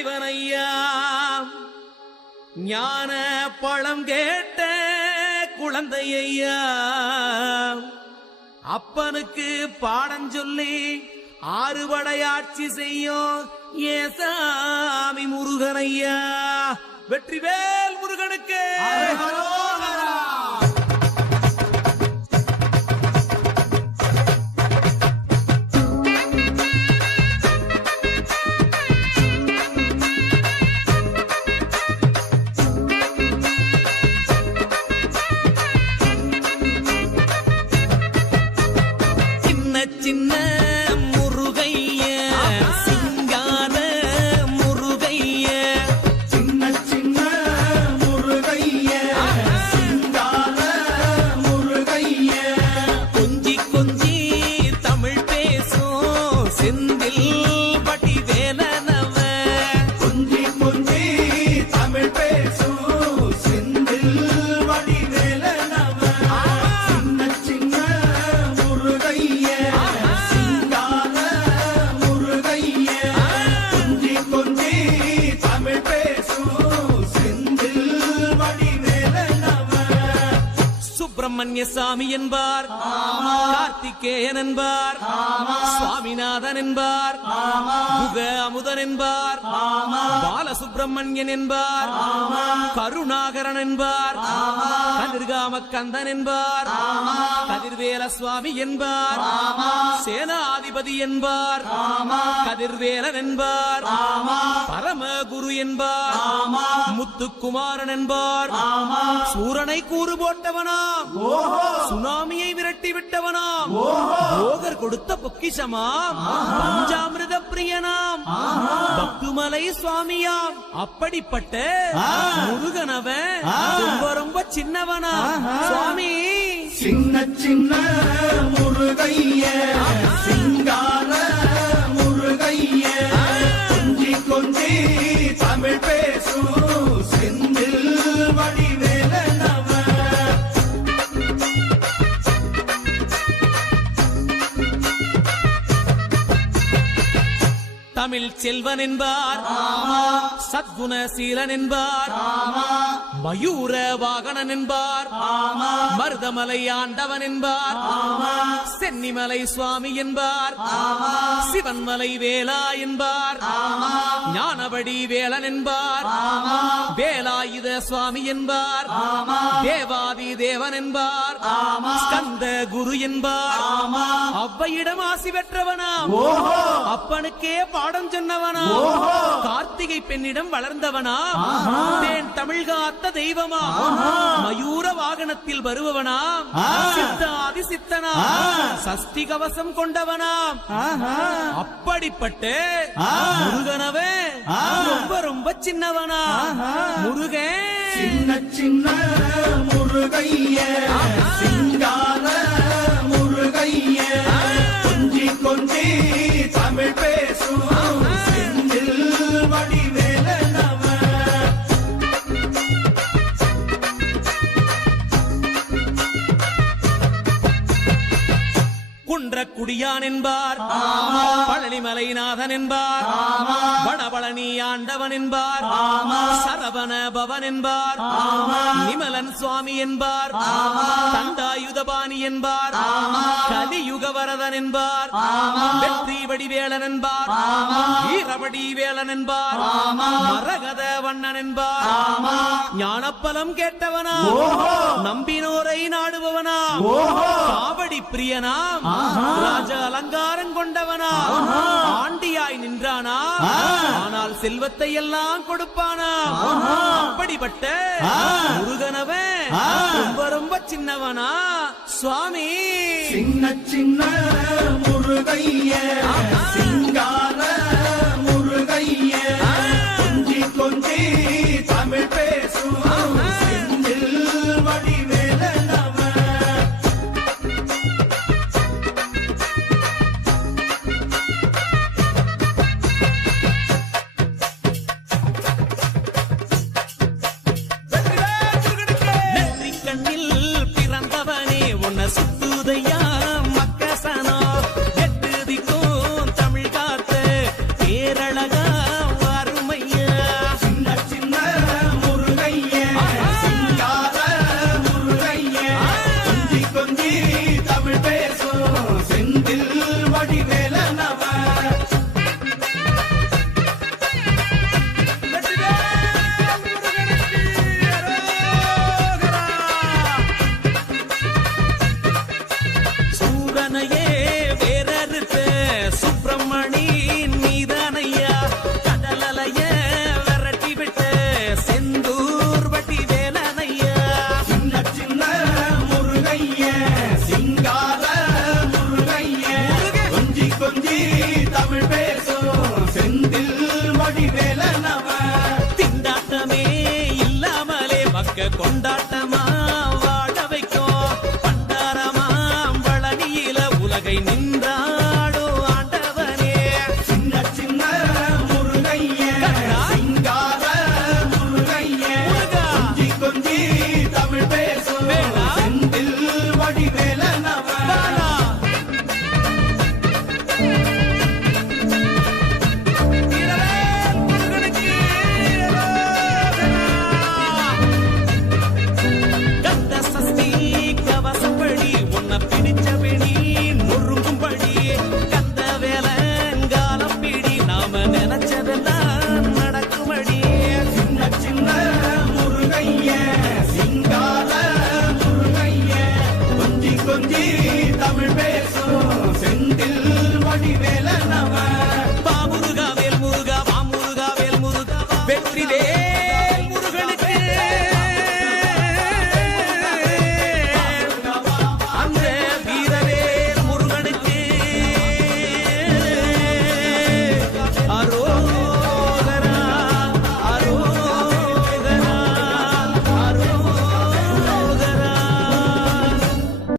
தலைவனையா ஞான பழம் கேட்ட குழந்தையா அப்பனுக்கு பாடம் சொல்லி ஆறுபடையாட்சி செய்யும் ஏசாமி முருகனையா. வெற்றிவேல் முருகனுக்கு. சின்ன முருகைய சிங்கார முருகைய சின்ன சின்ன முருகைய சிங்கார முருகைய கொஞ்சி கொஞ்சி தமிழ் பேசும் செந்தில் பட்டி வேலனவ கொஞ்சி கொஞ்சி தமிழ் பேசும் செந்தில் வடி வேலனவ சின்ன சின்ன முருகைய சுப்பிரமணிய சாமி என்பார், கார்த்திகேயன் என்பார், சுவாமிநாதன் என்பார், முக அமுதன் என்பார், பாலசுப்பிரமணியன் என்பார், கருணாகரன் என்பார், கதிர்காம கந்தன் என்பார், கதிர்வேல சுவாமி என்பார், சேனாதிபதி என்பார், கதிர்வேலன் என்பார், பரமகுரு என்பார், முத்துக்குமாரன் என்பார், சூரனை கூறு போட்டவனாம், சுனாமியை விரட்டி விட்டவனாம், போகர் கொடுத்த பொக்கிஷமாம், பஞ்சாமிரத பிரியனாம், பக்துமலை சுவாமியாம். அப்படிப்பட்ட முருகனவன் ரொம்ப ரொம்ப சின்னவனா சுவாமி. சின்ன சின்ன முருகைய சிங்கார முருகைய கொஞ்சி கொஞ்சி தமிழ் பேசும் செந்தில் வடி வேலனவ தமிழ் செல்வன் என்பார், சத்குணசீலன் என்பார், மயூர வாகனன் என்பார், மருதமலை ஆண்டவன் என்பார், சென்னிமலை சுவாமி என்பார், சிவன்மலை வேலா என்பார், ஞானபடி வேலன் என்பார், வேலாயுத சுவாமி என்பார், தேவாதி தேவன் என்பார், ஸ்கந்த குரு என்பார், அவ்வையிடம் ஆசி பெற்றவனாம், அப்பனுக்கே பாடம் சொன்னவனா, கார்த்திகை பெண்ணிடம் வளர்ந்தவனா, தேன் தமிழ் காத்த தெய்வமா, மயூர வாகனத்தில் வருபவனா, சித்தாதி சித்தனா, சஷ்டி கவசம் கொண்டவனாம். அப்படிப்பட்ட முருகனவே ரொம்ப ரொம்ப சின்னவனா முருகன். சின்ன சின்ன முருகைய சிங்கார முருகைய கொஞ்சி கொஞ்சி தமிழ் பேசும் செந்தில் வடி வேலனவ குன்றக்குடியான் என்பார், பழனிமலைநாதன் என்பார், வடபழனி ஆண்டவன் என்பார், சரவண பவன் என்பார், நிமலன் சுவாமி என்பார், தண்டாயுதபாணி என்பார், கலியுக வரதன் என்பார், வெற்றி வடிவேலன் என்பார், வீரவடி வேலன் என்பார், மரகத வண்ணன் என்பார், ஞானப்பலம் கேட்டவனா, நம்பினோரை நாடுபவனா, காவடி பிரியனாம், ராஜ அலங்காரம் கொண்டவனா, ஆண்டியாய் நின்றானா, ஆனால் செல்வத்தை எல்லாம் கொடுப்பானா. அப்படிப்பட்ட முருகனவன் ரொம்ப ரொம்ப சின்னவனா சுவாமி. சின்ன சின்ன முருகைய சிங்கார முருகைய கொஞ்சி கொஞ்சி தமிழ் பேசும் செந்தில் வடி வேலனவ சுத்துதையா மக்கசனா எட்டு திக்கும் தமிழ் காத்து செந்தில்